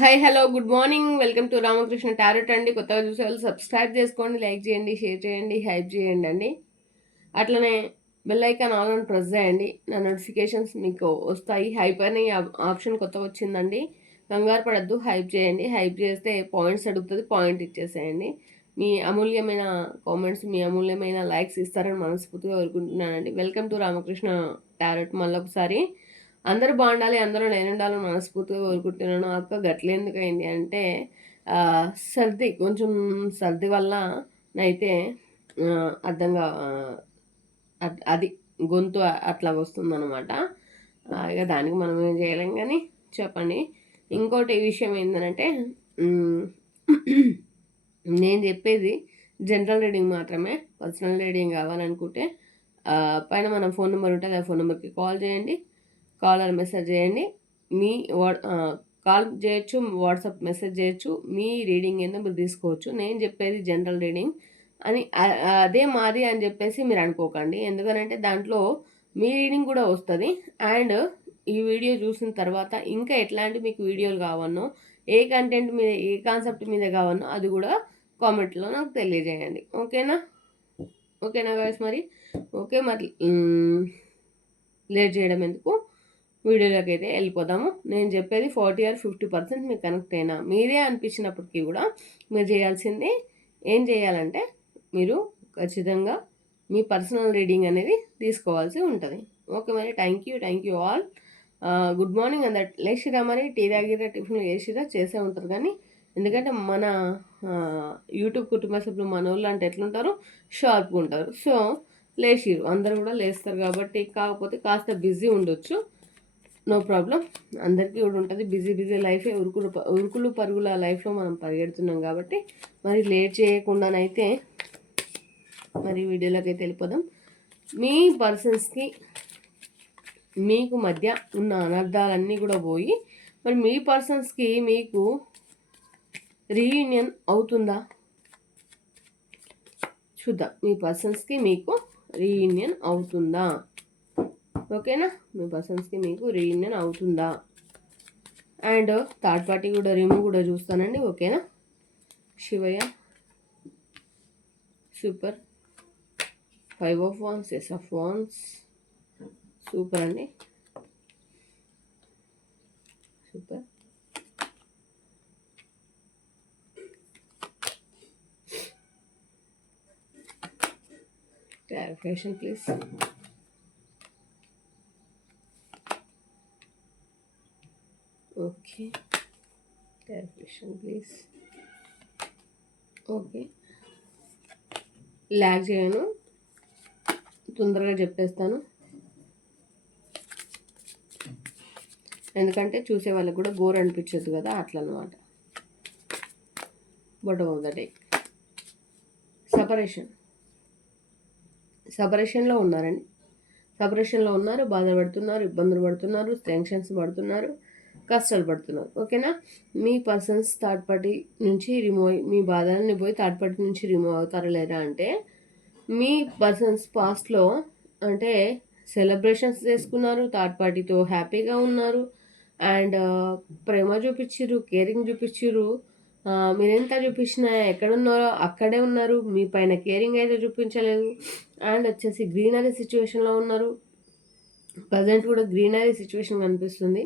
Hi hello good morning welcome to Ramakrishna tarot అండి. కొత్తగా చూసే వాళ్ళు సబ్స్క్రైబ్ చేసుకోండి, లైక్ చేయండి, షేర్ చేయండి, హైప్ చేయండి అండి. అట్లనే బెల్ ఐకాన్ ఆల్ అని ప్రెస్ చేయండి. నా నోటిఫికేషన్స్ మీకు వస్తాయి. హైప్ అనే ఆప్షన్ కొత్తగా వచ్చిందండి. కంగారు పడద్దు, హైప్ చేయండి. హైప్ చేస్తే పాయింట్స్ అడుగుతుంది, పాయింట్ ఇచ్చేసేయండి. మీ అమూల్యమైన కామెంట్స్, మీ అమూల్యమైన లైక్స్ ఇస్తారని మనస్ఫూర్తిగా కోరుకుంటున్నానండి. Welcome to Ramakrishna tarot. మళ్ళొకసారి అందరూ బాగుండాలి, అందరూ నేనుండాలని మనస్ఫూర్తిగా కోరుకుంటున్నాను. అక్క గట్లెందుకయింది అంటే సర్ది కొంచెం సర్ది వల్ల నైతే అర్థంగా అది గొంతు అట్లా వస్తుందన్నమాట. ఇక దానికి మనం ఏం చేయలేం కానీ చెప్పండి. ఇంకోటి విషయం ఏంటంటే నేను చెప్పేది జనరల్ రీడింగ్ మాత్రమే. పర్సనల్ రీడింగ్ కావాలనుకుంటే పైన మన ఫోన్ నెంబర్ ఉంటుంది, ఆ ఫోన్ నెంబర్కి కాల్ చేయండి, కాల్ ఆర్ మెసేజ్ చేయండి. మీ కాల్ చేయొచ్చు, వాట్సాప్ మెసేజ్ చేయొచ్చు. మీ రీడింగ్ ఏందో మీరు తీసుకోవచ్చు. నేను చెప్పేది జనరల్ రీడింగ్ అని అదే మాది అని చెప్పేసి మీరు అనుకోకండి. ఎందుకనంటే దాంట్లో మీ రీడింగ్ కూడా వస్తుంది. అండ్ ఈ వీడియో చూసిన తర్వాత ఇంకా ఎట్లాంటి మీకు వీడియోలు కావన్నో, ఏ కంటెంట్ మీద, ఏ కాన్సెప్ట్ మీద కావన్నో అది కూడా కామెంట్లో నాకు తెలియజేయండి. ఓకేనా? ఓకేనా గాయస్? మరి ఓకే, మరి లేట్ చేయడం ఎందుకు, వీడియోలోకి అయితే వెళ్ళిపోదాము. నేను చెప్పేది 40 or 50% మీకు కనెక్ట్ అయినా మీరే అనిపించినప్పటికీ కూడా మీరు చేయాల్సింది ఏం చేయాలంటే మీరు ఖచ్చితంగా మీ పర్సనల్ రీడింగ్ అనేది తీసుకోవాల్సి ఉంటుంది. ఓకే, మరి thank you all. Good morning అందరు. లేచిరా, మరి టీ తాగిరా, టిఫిన్ వేసిరా, చేసే ఉంటారు. కానీ ఎందుకంటే మన యూట్యూబ్ కుటుంబ సభ్యులు మన వాళ్ళు అంటే ఎట్లుంటారు, షార్ప్గా ఉంటారు. సో లేచిరు, అందరు కూడా లేస్తారు కాబట్టి. కాకపోతే కాస్త బిజీ ఉండొచ్చు, నో ప్రాబ్లం. అందరికీ కూడా ఉంటుంది బిజీ లైఫే, ఉరుకులు పరుగుల లైఫ్లో మనం పరిగెడుతున్నాం కాబట్టి మరి లేట్ చేయకుండానైతే మరి వీడియోలోకి అయితే వెళ్ళిపోదాం. మీ పర్సన్స్కి మీకు మధ్య ఉన్న అనర్థాలన్నీ కూడా పోయి మరి మీ పర్సన్స్కి మీకు రీయూనియన్ అవుతుందా చూద్దాం. మీ పర్సన్స్కి మీకు రీయూనియన్ అవుతుందా? ఓకేనా? మీ పర్సన్స్కి మీకు రీయూనియన్ అవుతుందా? అండ్ థర్డ్ పార్టీ కూడా రిమూవ్ కూడా చూస్తానండి. ఓకేనా? Shivayya super. 5 of Wands, Ace of Wands, super అండి, super. Clarification please. Okay, clarification please. Okay, lag చేయను, తొందరగా చెప్పేస్తాను. ఎందుకంటే చూసే వాళ్ళకి కూడా బోర్ అనిపించదు కదా, అట్లా అనమాట. బాటమ్ ఆఫ్ ద డెక్, సపరేషన్లో ఉన్నారండి. సపరేషన్లో ఉన్నారు, బాధపడుతున్నారు, ఇబ్బందులు పడుతున్నారు, టెన్షన్స్ పడుతున్నారు, కష్టాలు పడుతున్నారు. ఓకేనా? మీ పర్సన్స్ థర్డ్ పార్టీ నుంచి రిమూవ్, మీ బాధల్ని పోయి థర్డ్ పార్టీ నుంచి రిమూవ్ అవుతారా లేదా అంటే, మీ పర్సన్స్ పాస్ట్లో అంటే సెలబ్రేషన్స్ చేసుకున్నారు, థర్డ్ పార్టీతో హ్యాపీగా ఉన్నారు, అండ్ ప్రేమ చూపించిర్రు, కేరింగ్ చూపించిర్రు. మీరెంత చూపించినా ఎక్కడున్నారో అక్కడే ఉన్నారు, మీ పైన కేరింగ్ అయితే చూపించలేదు. అండ్ వచ్చేసి గ్రీనరీ సిచ్యువేషన్లో ఉన్నారు. ప్రజెంట్ కూడా గ్రీనరీ సిచ్యువేషన్ కనిపిస్తుంది.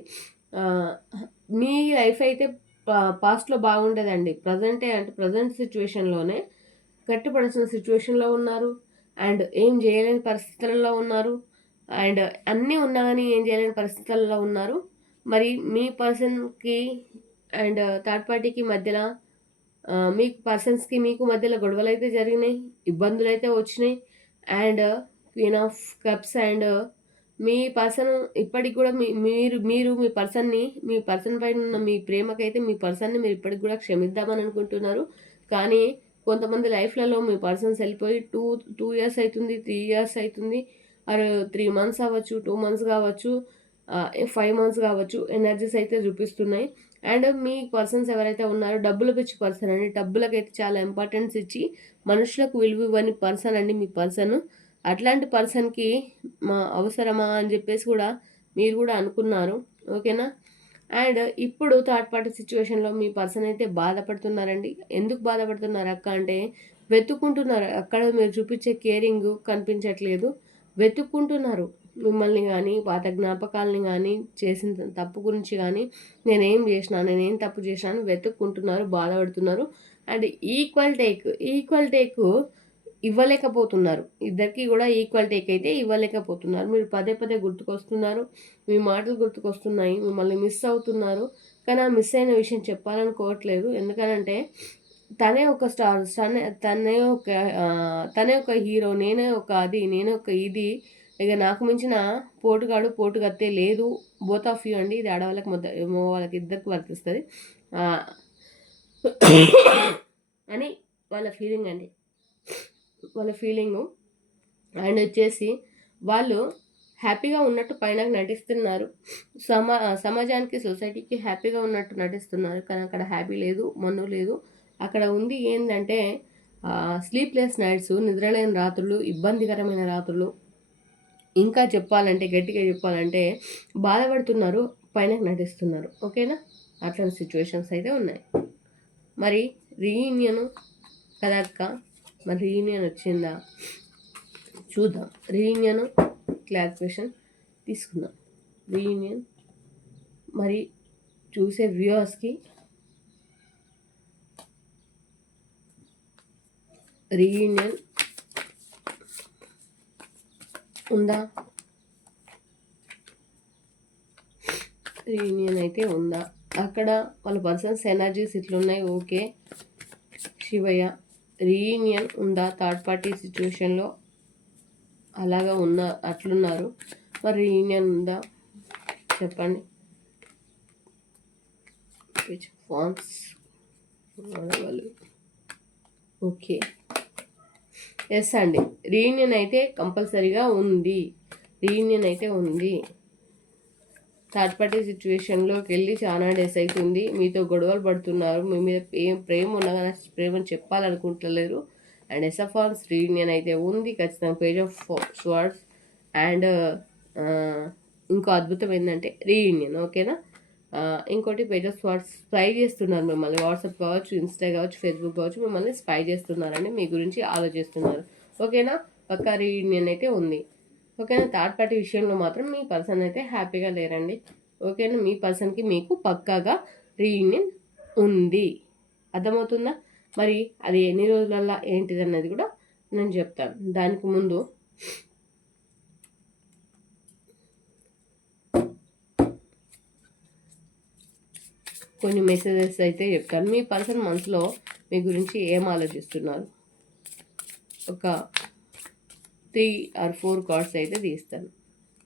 మీ లైఫ్ అయితే పాస్ట్లో బాగుండేదండి. ప్రజెంటే అంటే ప్రజెంట్ సిచ్యువేషన్లోనే కట్టుపడాల్సిన సిచ్యువేషన్లో ఉన్నారు. అండ్ ఏం చేయలేని పరిస్థితులలో ఉన్నారు. అండ్ అన్నీ ఉన్నా కానీ ఏం చేయలేని పరిస్థితుల్లో ఉన్నారు. మరి మీ పర్సన్కి అండ్ థర్డ్ పార్టీకి మధ్యలో మీ పర్సన్స్కి మీకు మధ్యలో గొడవలు అయితే జరిగినాయి, ఇబ్బందులు అయితే వచ్చినాయి. And queen of cups. And me person ఇప్పటికి కూడా మీరు మీ పర్సన్ని, మీ పర్సన్ పైన ఉన్న మీ ప్రేమకైతే మీ పర్సన్ని మీరు ఇప్పటికి కూడా క్షమిద్దామని అనుకుంటున్నారు. కానీ కొంతమంది లైఫ్లలో మీ పర్సన్స్ వెళ్ళిపోయి 2 years అవుతుంది, 3 years అవుతుంది, ఆర్ 3 months అవ్వచ్చు, 2 months కావచ్చు, 5 months కావచ్చు, ఎనర్జీస్ అయితే చూపిస్తున్నాయి. అండ్ మీ పర్సన్స్ ఎవరైతే ఉన్నారో డబ్బులు పిచ్చి పర్సన్ అండి. డబ్బులకైతే చాలా ఇంపార్టెన్స్ ఇచ్చి మనుషులకు విలువ ఇవ్వని పర్సన్ అండి మీ పర్సన్. అట్లాంటి పర్సన్కి మా అవసరమా అని చెప్పేసి కూడా మీరు కూడా అనుకున్నారు. ఓకేనా? అండ్ ఇప్పుడు థర్డ్ పార్టీ సిచ్యువేషన్లో మీ పర్సన్ అయితే బాధపడుతున్నారండి. ఎందుకు బాధపడుతున్నారు అక్క అంటే, వెతుక్కుంటున్నారు. అక్కడ మీరు చూపించే కేరింగ్ కనిపించట్లేదు. వెతుక్కుంటున్నారు మిమ్మల్ని కానీ, పాత జ్ఞాపకాలని కానీ, చేసిన తప్పు గురించి కానీ, నేనేం తప్పు చేసినా అని వెతుక్కుంటున్నారు, బాధపడుతున్నారు. అండ్ ఈక్వల్ టేక్ ఇవ్వలేకపోతున్నారు. ఇద్దరికి కూడా ఈక్వల్ టేక్ అయితే ఇవ్వలేకపోతున్నారు. మీరు పదే పదే గుర్తుకొస్తున్నారు. మీ మాటలు గుర్తుకొస్తున్నాయి. మిమ్మల్ని మిస్ అవుతున్నారు. కానీ ఆ మిస్ అయిన విషయం చెప్పాలనుకోవట్లేదు. ఎందుకనంటే తనే ఒక స్టార్, తనే ఒక హీరో, నేనే ఒక ఇది, ఇక నాకు మించిన పోటుగత్తే లేదు. బోత్ ఆఫ్ యూ అండి. ఇది ఆడవాళ్ళకి వాళ్ళకి ఇద్దరికి వర్తిస్తుంది అని వాళ్ళ ఫీలింగ్ అండి. వాళ్ళ ఫీలింగు. అండ్ వచ్చేసి వాళ్ళు హ్యాపీగా ఉన్నట్టు పైన నటిస్తున్నారు. సమాజానికి, సొసైటీకి హ్యాపీగా ఉన్నట్టు నటిస్తున్నారు. కానీ అక్కడ హ్యాపీ లేదు, మన్ను లేదు. అక్కడ ఉంది ఏంటంటే స్లీప్లెస్ నైట్స్, నిద్రలేని రాత్రులు, ఇబ్బందికరమైన రాత్రులు. ఇంకా గట్టిగా చెప్పాలంటే బాధపడుతున్నారు, పైన నటిస్తున్నారు. ఓకేనా? అట్లాంటి సిచ్యువేషన్స్ అయితే ఉన్నాయి. మరి రీయూనియన్ కదక్క, మరి రీయూనియన్ వచ్చిందా చూద్దాం. రీయూనియన్ క్లారిఫికేషన్ తీసుకుందాం. రీయూనియన్ మరి చూసే వ్యూవర్స్కి రీయూనియన్ ఉందా? రీయూనియన్ అయితే ఉందా? అక్కడ వాళ్ళ పర్సన్స్ ఎనర్జీస్ ఇట్లున్నాయి. ఓకే శివయ్య, రీయూనియన్ ఉందా? థర్డ్ పార్టీ సిచ్యువేషన్లో అలాగా అట్లున్నారు. మరి రీయూనియన్ ఉందా చెప్పండి. ఫార్మ్స్ ఓకే, ఎస్ అండి. రీయూనియన్ అయితే కంపల్సరీగా ఉంది. థర్డ్ పార్టీ సిచ్యువేషన్లోకి వెళ్ళి చాలా డేస్ అవుతుంది. మీతో గొడవలు పడుతున్నారు. మీ మీద ఏం ప్రేమ ఉన్నా కానీ ప్రేమను చెప్పాలనుకుంటలేరు. అండ్ ఎస్ఎఫ్ఆర్స్ రీయూనియన్ అయితే ఉంది ఖచ్చితంగా. పేజ్ ఆఫ్ స్వర్డ్స్ అండ్ ఇంకో అద్భుతం ఏంటంటే రీయూనియన్. ఓకేనా? ఇంకోటి పేజ్ ఆఫ్ స్వర్డ్స్ స్పై చేస్తున్నారు మిమ్మల్ని. వాట్సాప్ కావచ్చు, ఇన్స్టా కావచ్చు, ఫేస్బుక్ కావచ్చు, మిమ్మల్ని స్పై చేస్తున్నారండి. మీ గురించి ఆలోచిస్తున్నారు. ఓకేనా? పక్కా రీయూనియన్ అయితే ఉంది. ఓకేనా? థర్డ్ పార్టీ విషయంలో మాత్రం మీ పర్సన్ అయితే హ్యాపీగా లేరండి. ఓకేనా? మీ పర్సన్కి మీకు పక్కాగా రీయూనియన్ ఉంది. అర్థమవుతుందా? మరి అది ఎన్ని రోజులల్లో ఏంటిది అన్నది కూడా నేను చెప్తాను. దానికి ముందు కొన్ని మెసేజెస్ అయితే చెప్తాను. మీ పర్సన్ మనసులో మీ గురించి ఏం ఆలోచిస్తున్నారు ఒక 3 or 4 కార్డ్స్ అయితే తీస్తాను.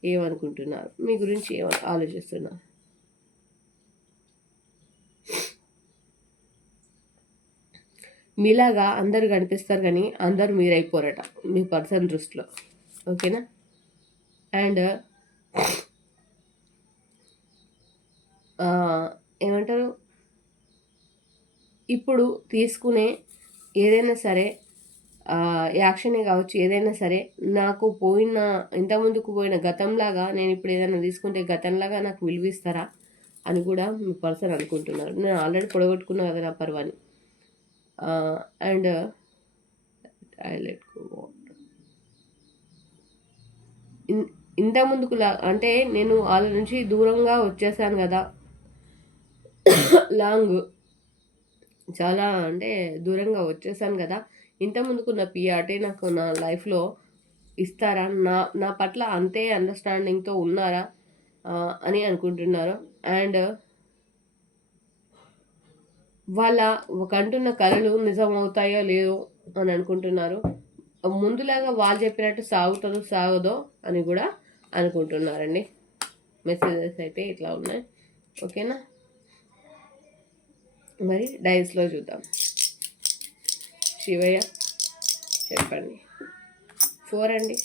ఏమనుకుంటున్నారు మీ గురించి, ఆలోచిస్తున్నారు? మీలాగా అందరు కనిపిస్తారు కానీ అందరు మీరైపోరట మీ పర్సన్ దృష్టిలో. ఓకేనా? అండ్ ఏమంటారు, ఇప్పుడు తీసుకునే ఏదైనా సరే యాక్షనే కావచ్చు, ఏదైనా సరే నాకు ఇంతకుముందుకు పోయిన గతంలాగా నేను ఇప్పుడు ఏదైనా తీసుకుంటే గతంలాగా నాకు విలువిస్తారా అని కూడా మీ పర్సన్ అనుకుంటున్నారు. నేను ఆల్రెడీ పొడగొట్టుకున్నా కదా నా పర్వాన్ని. అండ్ ఇంత ముందుకులా అంటే నేను వాళ్ళ నుంచి దూరంగా వచ్చేసాను కదా, చాలా అంటే దూరంగా వచ్చేసాను కదా. ఇంత ముందుకున్న పిఆర్టీ నాకు నా లైఫ్లో ఇస్తారా, నా పట్ల అంతే అండర్స్టాండింగ్తో ఉన్నారా అని అనుకుంటున్నారు. అండ్ వాళ్ళ కంటున్న కళలు నిజం అవుతాయో లేదో అని అనుకుంటున్నారు. ముందులాగా వాళ్ళు చెప్పినట్టు సాగదో అని కూడా అనుకుంటున్నారండి. మెసేజెస్ అయితే ఇట్లా ఉన్నాయి. ఓకేనా? మరి డైస్లో చూద్దాం. శివయ్య చెప్పండి. 4 అండి,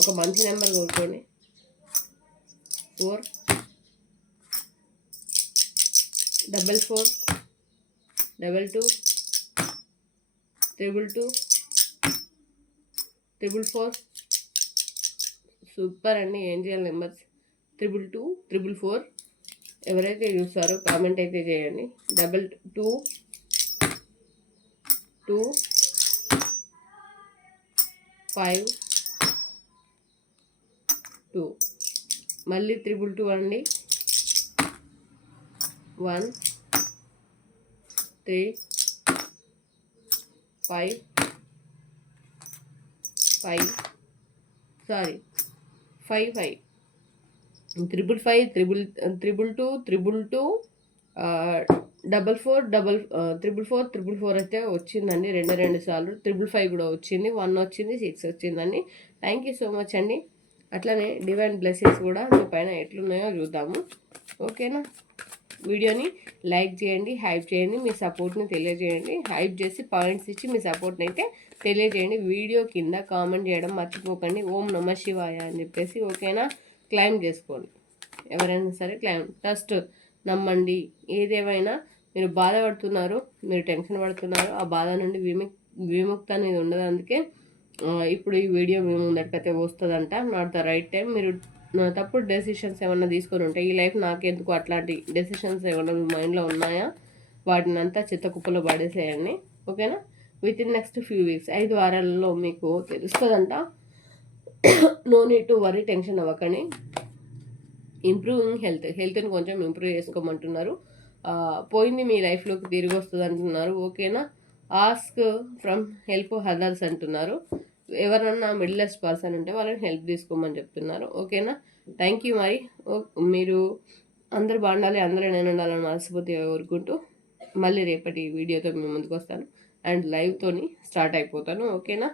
ఒక మంచి నెంబర్ కోరుకోండి. 4 44 22 222 444. సూపర్ అండి. ఏంజియల్ నెంబర్స్ 222 444 ఎవరైతే చూస్తారో కామెంట్ అయితే చేయండి. 2 2 5 2 మళ్ళీ 222 అండి. 1 3 5 5 సారీ 5 5 555 222 222 444 అయితే వచ్చిందండి. రెండు సార్లు 555 కూడా వచ్చింది. 1 వచ్చింది, 6 వచ్చిందండి. థ్యాంక్ యూ సో మచ్ అండి. అట్లనే డివైన్ బ్లెస్సింగ్స్ కూడా మీ పైన ఎట్లున్నాయో చూద్దాము. ఓకేనా? వీడియోని లైక్ చేయండి, హైప్ చేయండి, మీ సపోర్ట్ని తెలియజేయండి. హైప్ చేసి పాయింట్స్ ఇచ్చి మీ సపోర్ట్ని అయితే తెలియజేయండి. వీడియో కింద కామెంట్ చేయడం మర్చిపోకండి. ఓం నమ శివాయ అని చెప్పేసి ఓకేనా? క్లైమ్ చేసుకోండి. ఎవరైనా సరే క్లైమ్ ట్రస్ట్ నమ్మండి. ఏదేమైనా మీరు బాధపడుతున్నారు, మీరు టెన్షన్ పడుతున్నారు, ఆ బాధ నుండి విముక్తి అనేది ఉండదు. అందుకే ఇప్పుడు ఈ వీడియో మీ ముందరికైతే వస్తుందంట. Not the right time. మీరు తప్పుడు డెసిషన్స్ ఏమన్నా తీసుకొని ఉంటే ఈ లైఫ్ నాకెందుకు అట్లాంటి డెసిషన్స్ ఏమన్నా మీ మైండ్లో ఉన్నాయా, వాటిని అంతా చిత్త కుప్పలో పడేసేయండి. ఓకేనా? Within next few weeks 5 వారాలలో మీకు తెలుస్తుందంట. No need to worry, tension అవ్వకండి. ఇంప్రూవింగ్ హెల్త్ని కొంచెం ఇంప్రూవ్ చేసుకోమంటున్నారు. పోయింది మీ లైఫ్లోకి తిరిగి వస్తుంది అంటున్నారు. ఓకేనా? ఆస్క్ ఫ్రమ్ హెల్ప్ అదర్స్ అంటున్నారు. ఎవరన్నా మిడిల్ ఏజ్ పర్సన్ ఉంటే వాళ్ళని హెల్ప్ తీసుకోమని చెప్తున్నారు. ఓకేనా? Thank you. మరి మీరు అందరు బాగుండాలి, అందరూ నేను ఉండాలని మనస్ఫూర్తిగా కోరుకుంటూ మళ్ళీ రేపటి వీడియోతో మీ ముందుకు వస్తాను అండ్ లైవ్తోని స్టార్ట్ అయిపోతాను. ఓకేనా?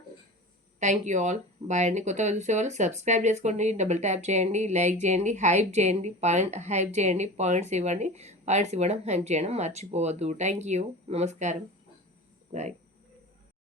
Thank you all. బాయ్ అండి. కొత్తగా చూసేవాళ్ళు సబ్స్క్రైబ్ చేసుకోండి, డబుల్ ట్యాప్ చేయండి, లైక్ చేయండి, హైప్ చేయండి, హైప్ చేయండి, పాయింట్స్ ఇవ్వండి. పాయింట్స్ ఇవ్వడం, హైప్ చేయడం మర్చిపోవద్దు. Thank you. నమస్కారం. బాయ్.